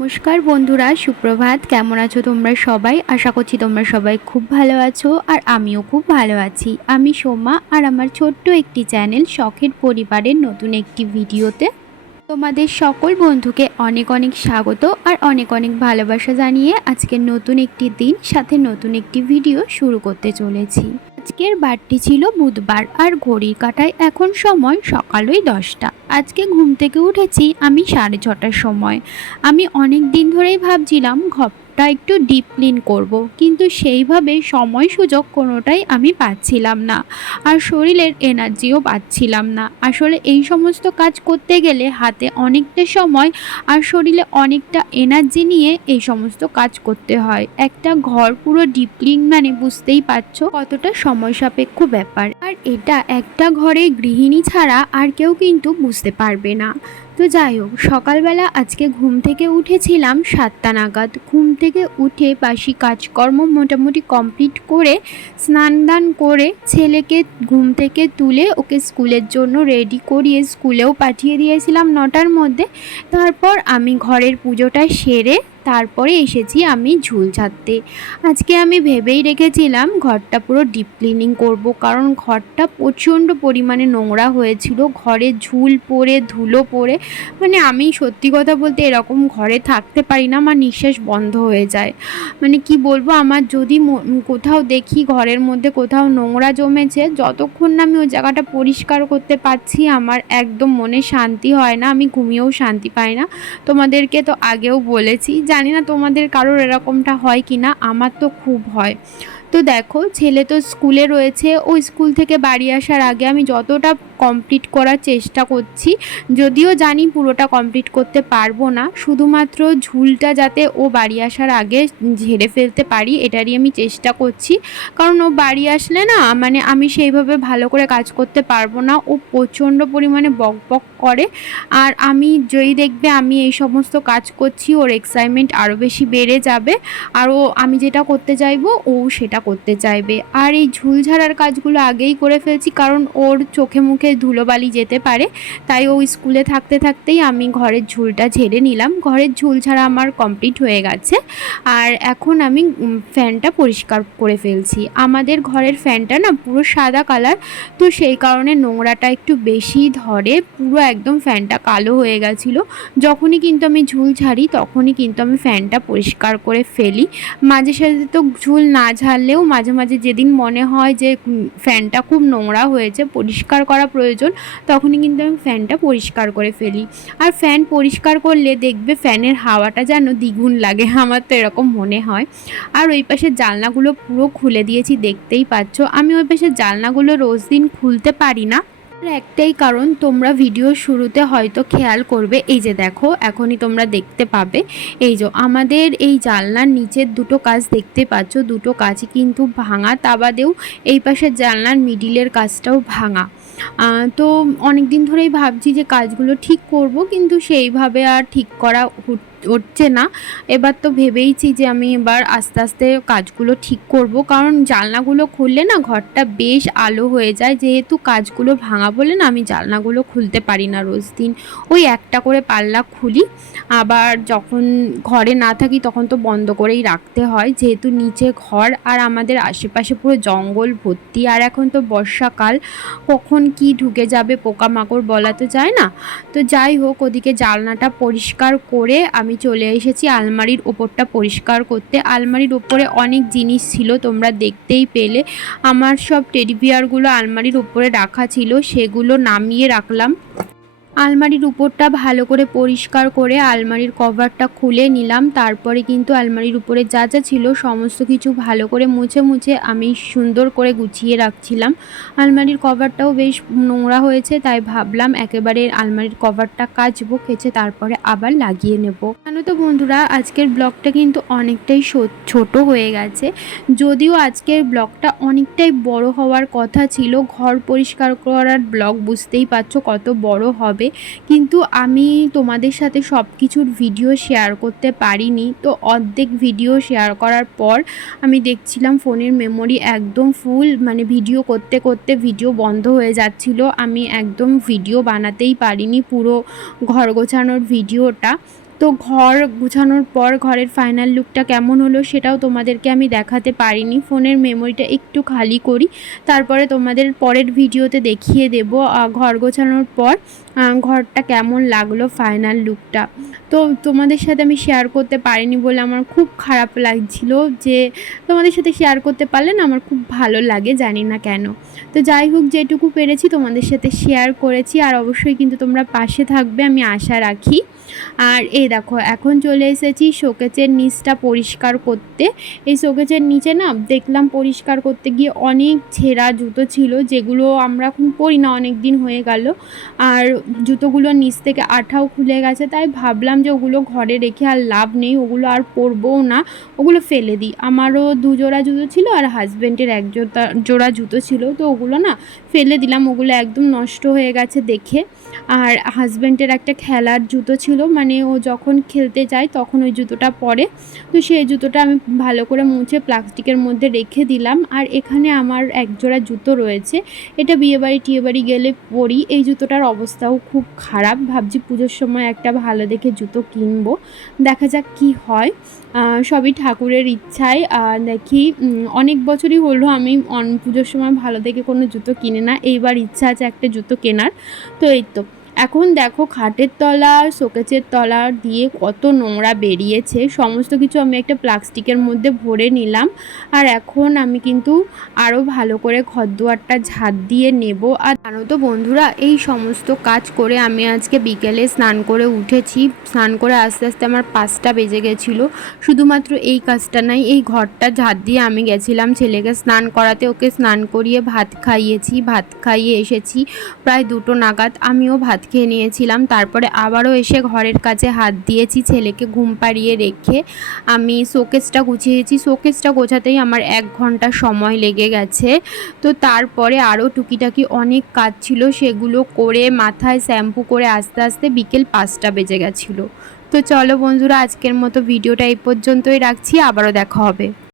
নমস্কার বন্ধুরা, সুপ্রভাত। কেমন আছো তোমরা সবাই? আশা করছি তোমরা সবাই খুব ভালো আছো আর আমিও খুব ভালো আছি। আমি সোমা আর আমার ছোট্ট একটি চ্যানেল শখের পরিবারের নতুন একটি ভিডিওতে তোমাদের সকল বন্ধুকে অনেক অনেক স্বাগত আর অনেক অনেক ভালোবাসা জানিয়ে আজকের নতুন একটি দিন সাথে নতুন একটি ভিডিও শুরু করতে চলেছি। আজকের বারটি ছিল বুধবার আর ঘড়ির কাঁটায় এখন সময় সকাল 10টা। আজকে ঘুম থেকে উঠেছি আমি 6:30টার সময়। আমি অনেক দিন ধরেই ভাবছিলাম ঘরটা একটু ডিপ ক্লিন করব, কিন্তু সেইভাবে সময় সুযোগ কোনোটাই আমি পাচ্ছিলাম না আর শরীরের এনার্জিও পাচ্ছিলাম না। আসলে এই সমস্ত কাজ করতে গেলে হাতে অনেকটা সময় আর শরীরে অনেকটা এনার্জি নিয়ে এই সমস্ত কাজ করতে হয়। একটা ঘর পুরো ডিপ ক্লিন মানে বুঝতেই পারছো কতটা সময় সাপেক্ষ ব্যাপার, আর এটা একটা ঘরে গৃহিণী ছাড়া আর কেউ কিন্তু বুঝতে পারবে না। তো যাই হোক, সকালবেলা আজকে ঘুম থেকে উঠেছিলাম 7টা নাগাদ। ঘুম থেকে উঠে বাসি কাজকর্ম মোটামুটি কমপ্লিট করে স্নান দান করে ছেলেকে ঘুম থেকে তুলে ওকে স্কুলের জন্য রেডি করিয়ে স্কুলেও পাঠিয়ে দিয়েছিলাম 9টার মধ্যে। তারপর আমি ঘরের পুজোটা সেরে তারপরে এসেছি আমি ঝুল ঝাড়তে। আজকে আমি ভেবেই রেখেছিলাম ঘরটা পুরো ডিপ ক্লিনিং করব, কারণ ঘরটা প্রচণ্ড পরিমাণে নোংরা হয়েছিল। ঘরে ঝুল পড়ে ধুলো পড়ে মানে আমি সত্যি কথা বলতে এরকম ঘরে থাকতে পারি না, আমার নিঃশ্বাস বন্ধ হয়ে যায়। মানে কি বলবো, আমার যদি কোথাও দেখি ঘরের মধ্যে কোথাও নোংরা জমেছে, যতক্ষণ না আমি ওই জায়গাটা পরিষ্কার করতে পারছি আমার একদম মনে শান্তি হয় না, আমি ঘুমিয়েও শান্তি পাই না। তোমাদেরকে তো আগেও বলেছি, জানি না তোমাদের কারোর এরকমটা হয় কি না, আমার তো খুব হয়। তো দেখো, ছেলে তো স্কুলে রয়েছে, ও স্কুল থেকে বাড়ি আসার আগে আমি যতটা কমপ্লিট করার চেষ্টা করছি, যদিও জানি পুরোটা কমপ্লিট করতে পারবো না, শুধুমাত্র ঝুলটা যাতে ও বাড়ি আসার আগে ঝেড়ে ফেলতে পারি এটারই আমি চেষ্টা করছি। কারণ ও বাড়ি আসলে না মানে আমি সেইভাবে ভালো করে কাজ করতে পারবো না, ও প্রচণ্ড পরিমাণে বক বক করে। আর আমি যেই দেখবে আমি এই সমস্ত কাজ করছি, ওর এক্সাইটমেন্ট আরও বেশি বেড়ে যাবে আর আমি যেটা করতে চাইবো ও সেটা করতে চাইবে। আর এই ঝুল ঝাড়ার কাজগুলো আগেই করে ফেলছি, কারণ ওর চোখে মুখে ধুলোবালি যেতে পারে, তাই ও স্কুলে থাকতে থাকতেই আমি ঘরের ঝুলটা ঝেড়ে নিলাম। ঘরের ঝুল ঝাড়া আমার কমপ্লিট হয়ে গেছে আর এখন আমি ফ্যানটা পরিষ্কার করে ফেলছি। আমাদের ঘরের ফ্যানটা না পুরো সাদা কালার, তো সেই কারণে নোংরাটা একটু বেশি ধরে, পুরো একদম ফ্যানটা কালো হয়ে গেছিলো। যখনই কিন্তু আমি ঝুল ঝাড়ি তখনই কিন্তু আমি ফ্যানটা পরিষ্কার করে ফেলি। মাঝে সাঝে তো ঝুল না ঝাড়লেও মাঝে মাঝে যেদিন মনে হয় যে ফ্যানটা খুব নোংরা হয়েছে, পরিষ্কার করা প্রয়োজন, তখনই কিন্তু আমি ফ্যানটা পরিষ্কার করে ফেলি। আর ফ্যান পরিষ্কার করলে দেখবে ফ্যানের হাওয়াটা যেন দ্বিগুণ লাগে, আমার তো এরকম মনে হয়। আর ওই পাশের জানলাগুলো পুরো খুলে দিয়েছি, দেখতেই পাচ্ছ। আমি ওই পাশের জানলাগুলো রোজ দিন খুলতে পারি না, একটাই কারণ, তোমরা ভিডিও শুরুতে হয়তো খেয়াল করবে, এই যে দেখো এখনই তোমরা দেখতে পাবে, এই যে আমাদের এই জানলার নিচের দুটো কাচ দেখতে পাচ্ছ, দুটো কাচই কিন্তু ভাঙা, তা বাদেও এই পাশের জানলার মিডিলের কাচটাও ভাঙা। তো অনেক দিন ধরেই ভাবছি যে কাজগুলো ঠিক করব, কিন্তু সেইভাবে আর ঠিক করা হচ্ছে না। এবার তো ভেবেইছি যে আমি এবার আস্তে আস্তে কাজগুলো ঠিক করব, কারণ জানলাগুলো খুললে না ঘরটা বেশ আলো হয়ে যায়। যেহেতু কাজগুলো ভাঙা বলে না আমি জানলাগুলো খুলতে পারি না রোজ দিন, ওই একটা করে পাল্লা খুলি। আবার যখন ঘরে না থাকি তখন তো বন্ধ করেই রাখতে হয়, যেহেতু নিচে ঘর আর আমাদের আশেপাশে পুরো জঙ্গল ভর্তি, আর এখন তো বর্ষাকাল, কখন কি ঢুকে যাবে পোকামাকড় বলা তো যায় না। তো যাই হোক, ওদিকে জানলাটা পরিষ্কার করে আমি চলে এসেছি আলমারির ওপরটা পরিষ্কার করতে। আলমারির ওপরে অনেক জিনিস ছিল, তোমরা দেখতেই পেলে। আমার সব টেডি বিয়ারগুলো আলমারির ওপরে রাখা ছিল, সেগুলো নামিয়ে রাখলাম। আলমারির উপরটা ভালো করে পরিষ্কার করে আলমারির কভারটা খুলে নিলাম। তারপরে কিন্তু আলমারির উপরে যা যা ছিল সমস্ত কিছু ভালো করে মুছে মুছে আমি সুন্দর করে গুছিয়ে রাখছিলাম। আলমারির কভারটাও বেশ নোংরা হয়েছে, তাই ভাবলাম একেবারে আলমারির কভারটা কাচবো, কেচে তারপরে আবার লাগিয়ে নেব। জানো তো বন্ধুরা, আজকের ব্লগটা কিন্তু অনেকটাই ছোট হয়ে গেছে, যদিও আজকের ব্লগটা অনেকটাই বড় হওয়ার কথা ছিল। ঘর পরিষ্কার করার ব্লগ বুঝতেই পারছো কত বড় হবে, কিন্তু আমি তোমাদের সাথে সব কিছুর ভিডিও শেয়ার করতে পারিনি। তো অর্ধেক ভিডিও শেয়ার করার পর আমি দেখছিলাম ফোনের মেমোরি একদম ফুল, মানে ভিডিও করতে করতে ভিডিও বন্ধ হয়ে যাচ্ছিল, আমি একদম ভিডিও বানাতেই পারিনি পুরো ঘর গোছানোর ভিডিওটা। তো ঘর গুছানোর পর ঘরের ফাইনাল লুকটা কেমন হলো সেটাও তোমাদেরকে আমি দেখাতে পারিনি, ফোনের মেমোরিটা একটু খালি করি, তারপরে তোমাদের পরের ভিডিওতে দেখিয়ে দেব ঘর গোছানোর পর ঘরটা কেমন লাগলো ফাইনাল লুকটা। তো তোমাদের সাথে আমি শেয়ার করতে পারিনি বলে আমার খুব খারাপ লাগছিল, যে তোমাদের সাথে শেয়ার করতে পারলে না আমার খুব ভালো লাগে, জানি না কেন। তো যাই হোক, যেটুকু পেরেছি তোমাদের সাথে শেয়ার করেছি, আর অবশ্যই কিন্তু তোমরা পাশে থাকবে আমি আশা রাখি। আর এই দেখো এখন চলে এসেছি শোকেসের নিচটা পরিষ্কার করতে। এই শোকেসের নিচে না দেখলাম পরিষ্কার করতে গিয়ে অনেক ছেঁড়া জুতো ছিল, যেগুলো আমরা এখন পরি না, অনেক দিন হয়ে গেল। আর জুতোগুলোর নিচ থেকে আঠাও খুলে গেছে, তাই ভাবলাম যে ওগুলো ঘরে রেখে আর লাভ নেই, ওগুলো আর পরবও না, ওগুলো ফেলে দিই। আমারও 2 জোড়া জুতো ছিল আর হাজব্যান্ডের 1 জোড়া জুতো ছিল, তো ওগুলো না ফেলে দিলাম, ওগুলো একদম নষ্ট হয়ে গেছে দেখে। আর হাজব্যান্ডের একটা খেলার জুতো ছিল, মানে ও যখন খেলতে যায় তখন ওই জুতোটা পরে, তো সেই জুতোটা আমি ভালো করে মুছে প্লাস্টিকের মধ্যে রেখে দিলাম। আর এখানে আমার 1 জোড়া জুতো রয়েছে, এটা বিয়েবাড়ি টিয়েবাড়ি গেলে পরি। এই জুতোটার অবস্থাও খুব খারাপ, ভাবছি পুজোর সময় একটা ভালো দেখে জুতো কিনবো, দেখা যাক কি হয়। সবই ঠাকুরের ইচ্ছায়। দেখি, অনেক বছরই হলো আমি পুজোর সময় ভালো দেখে কোনো জুতো কিনে না, এইবার ইচ্ছা আছে একটা জুতো কেনার। তো এই তো এখন দেখো খাটের তলা শোকেসের তলা দিয়ে কত নোংরা বেরিয়েছে, সমস্ত কিছু আমি একটা প্লাস্টিকের মধ্যে ভরে নিলাম। আর এখন আমি কিন্তু আরও ভালো করে ঘরদুয়ারটা ঝাঁট দিয়ে নেব। আর জানো তো বন্ধুরা, এই সমস্ত কাজ করে আমি আজকে বিকেলে স্নান করে উঠেছি, স্নান করে আস্তে আস্তে আমার 5টা বেজে গেছিলো। শুধুমাত্র এই কাজটা নাই, এই ঘরটা ঝাঁট দিয়ে আমি গেছিলাম ছেলেকে স্নান করাতে, ওকে স্নান করিয়ে ভাত খাইয়েছি, ভাত খাইয়ে এসেছি প্রায় 2টো নাগাদ, আমিও ভাত খেয়ে নিয়েছিলাম। তারপরে আবারও এসে ঘরের কাছে হাত দিয়েছি, ছেলেকে ঘুম পাড়িয়ে রেখে আমি শোকেসটা গুছিয়েছি। শোকেসটা গোছাতেই আমার 1 ঘন্টা সময় লেগে গেছে। তো তারপরে আরও টুকিটাকি অনেক কাজ ছিল, সেগুলো করে মাথায় শ্যাম্পু করে আস্তে আস্তে বিকেল 5টা বেজে গেছিলো। তো চলো বন্ধুরা, আজকের মতো ভিডিওটা এই পর্যন্তই রাখছি, আবারও দেখা হবে।